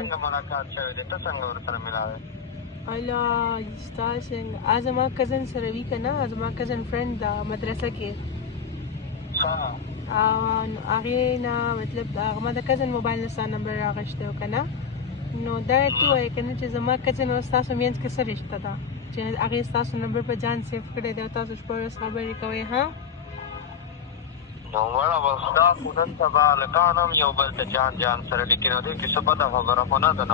څنګه ملاقات شوی دی؟ ته څنګه ورسره ملاوې؟ الله ستا څنګه زما کزن سره وي که نه، زما کزن فرینډ ده مدرسه کې. ښه هغې نه مطلب هغه ما د کزن موبایل نه ستا نمبر راغشتی و که نه، نو دا ته ووایې که نه چې زما کزن او ستاسو منځ کې څه رشته ده چې هغې ستاسو نمبر په جان سیف کړی دی او تاسو شپه ورځ خبرې کوئ. ها نو وړه به ستا خو نن سبا هلکان هم یو بل ته جان جان سره لیکي، نو دې کې څه بده خبره خو نه ده.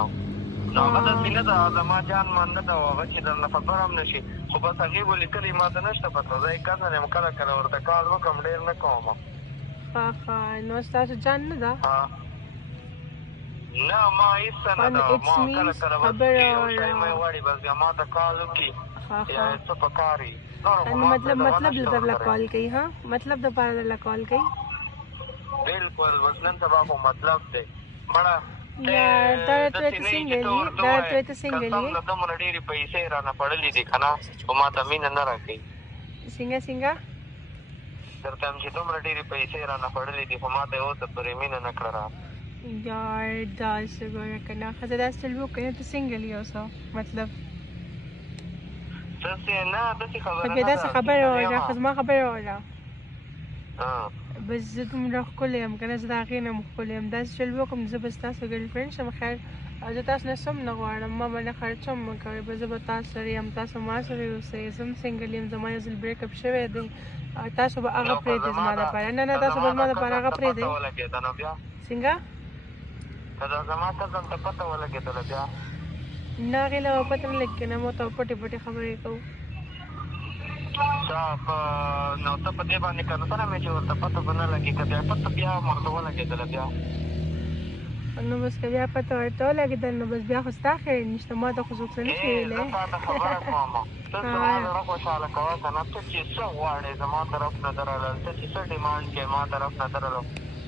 نو هغه داسې نه ده، زما جان من نه ده او هغه چې درنه خبر هم نه شي، خو بس هغې به لیکلي ما ته نشته پته. زه یې کزن یم، کله کله ورته کال وکړم، ډېر نه کوم. ښه نو ستاسو جان نه ده؟ نه ما هېڅ څه نه ده، ما کله کله بس یو شی مې غواړي بس بیا ما ته کال وکړي یا څه په کار وي. مطلب درله کال کوي؟ ها مطلب دپاره درله کال کوي؟ بلکل بس نن سبا خو مطلب دی مړه. دا راته څنګه ویلي؟ دومره ډېرې پیسې رانه پړلې دي که نه، خو ما ته مینه نه راکوي. څنګه درته یم چې دومره ډېرې پیسې رانه پړلې دي، خو ما ته یې اوسه پورې مینه نه کړه را. یار داسې ګوره که نه، ښځه داسې چل وکړي ته سنګل یې اوسه مطلب داسې نه، داسې خبره نه ده. بیا داسې خبره وله، خو زما خبره وله بس زه دومره ښکلې یم که نه، زه د هغې نه هم ښکلې یم. داسې چل وکړم زه به ستاسو ګرل فرینډ شم. خیر زه تاسو نه څه هم نه غواړم، ما باندې خرچه هم مه کوئ، به زه به تاسو سره یم، تاسو ما سره اوسئ. زه هم سنګل یم، زما یو ځل بریک اپ شوی دی، تاسو به هغه پرېږدئ زما دپاره. نه تاسو به زما دپاره هغه پرېږدئ. څنګه که دا زما کزن ته پته ولګېدله بیا؟ نه هغې له به پته نه لګي که نه، ما ته پټې پټې خبرې کوو. نو ته په دې باندې کنسره مې چې ورته پته به نه لګي، که بیا پته بیا ورته ولګېدله بیا نو بس که بیا پته ورته ولګېدل نو بس بیا خو ستا خیر نشته، ما ته خو څوک څه نه شي ویلی. زه تا ته خبره کوم، ته زما زړه خوشحاله کوه که نه، ته چې څه غواړې زما طرف نه درلل، ته چې څه ډیمانډ کوې ما طرف نه درلو،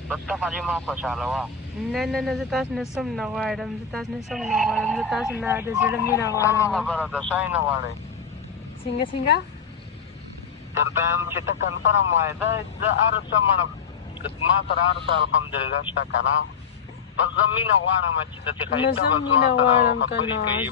بس ته خالي ما خوشحالوه. نه زه تاسو نه څه هم نه غواړم، زه تاسو نه تاسو نه د زړه مینه غواړم. سمه خبره ده، شی نه غواړې. څنګه درته یم چې ته کنفرم وایې، زه هر څه مړه ما سره هر څه الحمدلله شته که نه، بس زه مینه غواړم چې داسې ښایسته به زما سره خبرې کوي.